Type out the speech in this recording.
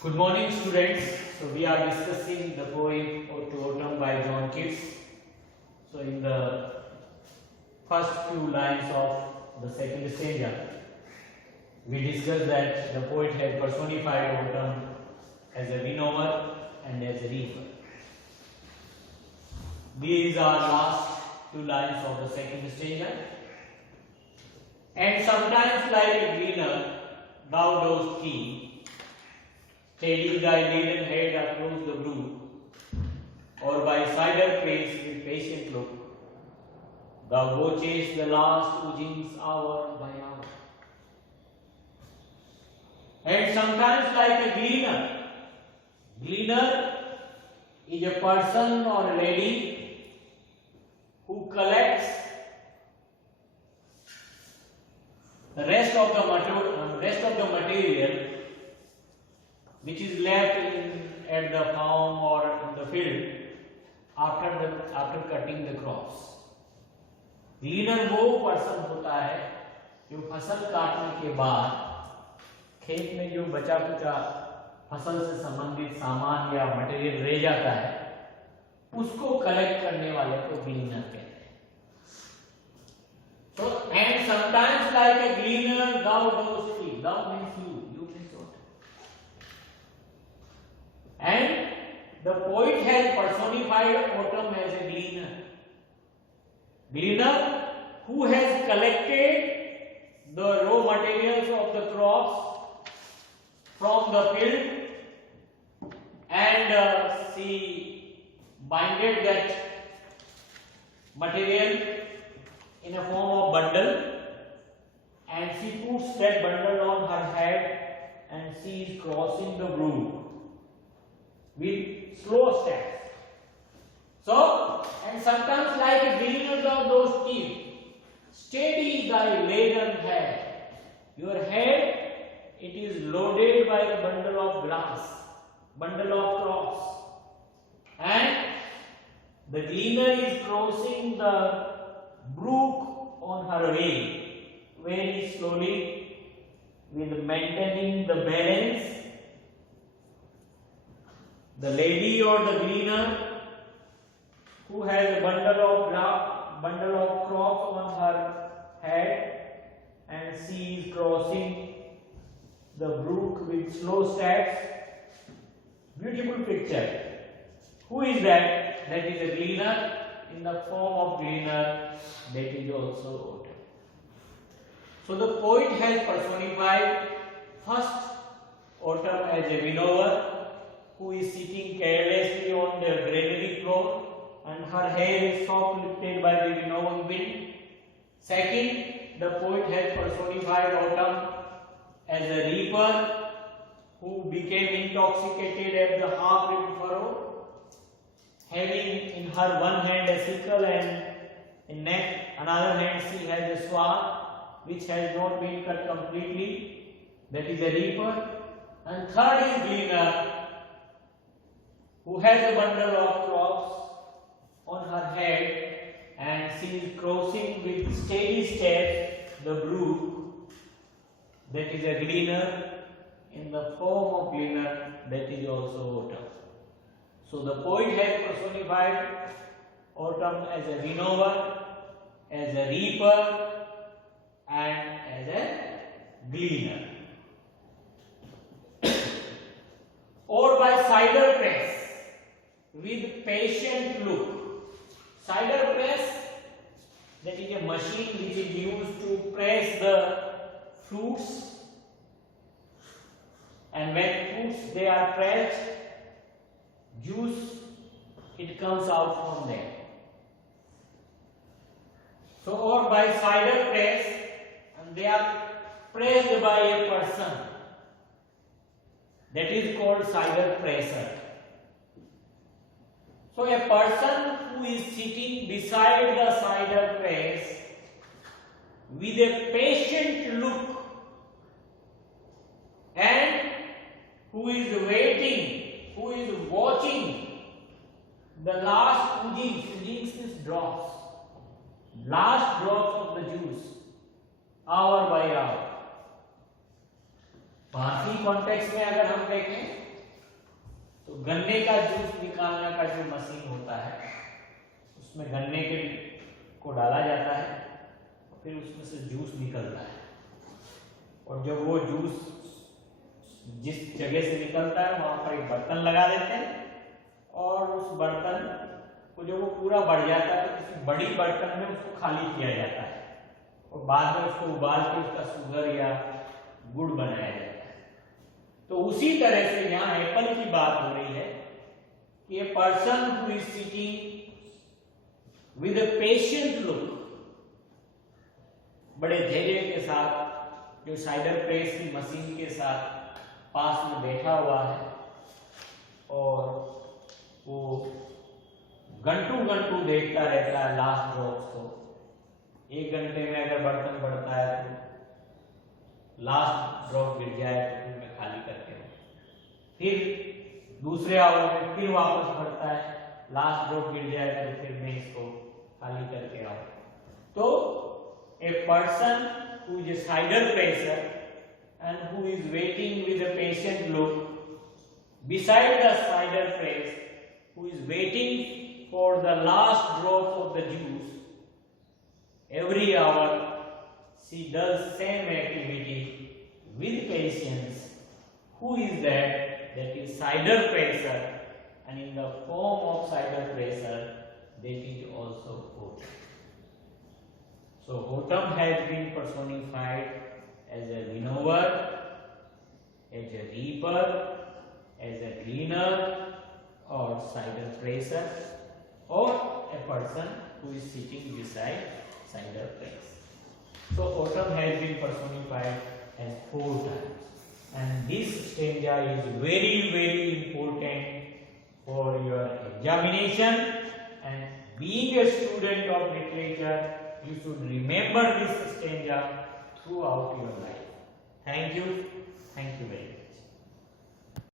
Good morning, students. So we are discussing the poem "Ode to Autumn" by John Keats. So in the first few lines of the second stanza, we discussed that the poet had personified autumn as a winnower and as a reaper. These are last two lines of the second stanza. And sometimes like a gleaner, thou dost keep, steady thy laden head across the brook, or by cider press with patient look, thou watchest the last oozings hour by hour. And sometimes like a gleaner is a person or a lady who collects the rest of the material which is left at the farm or in the field after cutting the crops. Gleaner वो person होता है जो फसल काटने के बाद खेत में जो बचा कुचा फसल से संबंधित सामान या मटेरियल रह जाता है उसको कलेक्ट करने वाले को ग्लीनर कहते हैं. So, and sometimes like a gleaner, thou dost keep. Thou means you means what? And the poet has personified autumn as a gleaner. Gleaner who has collected the raw materials of the crops from the field and she binded that material in a form of bundle, and she puts that bundle on her head and she is crossing the brook with slow steps. So, and sometimes like a gleaner of those keep, steady thy laden head. Your head, it is loaded by a bundle of grass, bundle of crops, and the gleaner is crossing the brook on her way very slowly with maintaining the balance. The lady or the gleaner who has a bundle of crops on her head and she is crossing the brook with slow steps. Beautiful picture. Who is that? That is a gleaner. In the form of gleaner, that is also autumn. So the poet has personified first autumn as a winnower who is sitting carelessly on the granary floor and her hair is soft lifted by the winnowing wind. Second, the poet has personified autumn as a reaper who became intoxicated at the half-ripped furrow, having in her one hand a sickle and in another hand she has a sword which has not been cut completely. That is a reaper. And third is gleaner who has a bundle of crops on her head and she is crossing with steady steps the brook. That is a gleaner. In the form of gleaner, that is also autumn. So the poet has personified autumn as a winnower, as a reaper, and as a gleaner. Or by cider press with patient look. Cider press, that is a machine which is used to press the fruits, and when fruits they are pressed, juice it comes out from them. So or by cider press, and they are pressed by a person, that is called cider presser. So a person who is sitting beside the cider press with a patient look and who is waiting, who is watching the last oozings is drops, last drops of the juice, hour by hour. Parsi context में अगर हम देखें तो गन्ने का juice निकालने का जो मशीन होता है उसमें गन्ने के को डाला जाता है, फिर उसमें से जूस निकलता है, और जब वो जूस जिस जगह से निकलता है वहां पर एक बर्तन लगा देते हैं, और उस बर्तन को जब वो पूरा बढ़ जाता है तो किसी बड़ी बर्तन में उसको खाली किया जाता है, और बाद में उसको उबाल के उसका शुगर या गुड़ बनाया जाता है। तो उसी तरह से यहाँ एप्पल की बात हो रही है कि a person who is sitting with a patient look, बड़े धैर्य के साथ, जो साइडर प्रेस की मशीन के साथ पास में बैठा हुआ है, और वो घंटों देखता रहता है लास्ट ड्रॉप्स को। 1 घंटे में अगर बर्तन बढ़ता है तो लास्ट ड्रॉप गिर जाए तो फिर मैं खाली करके हूँ, फिर दूसरे आवर में फिर वापस बढ़ता है, लास्ट ड्रॉप गिर जाए तो फिर मैं इसको खाली करके आऊँ। तो a person who is a cider presser and who is waiting with a patient look beside the cider press, who is waiting for the last drop of the juice, every hour she does same activity with patience. Who is that? That is cider presser, and in the form of cider presser, that is also Hotam. So Hotam has been personified as a winnower, as a reaper, as a gleaner, or cider presser, or a person who is sitting beside cider press. So Hotam has been personified as 4 times, and this stanza is very important for your examination, and being a student of literature, you should remember this stanza throughout your life. Thank you very much.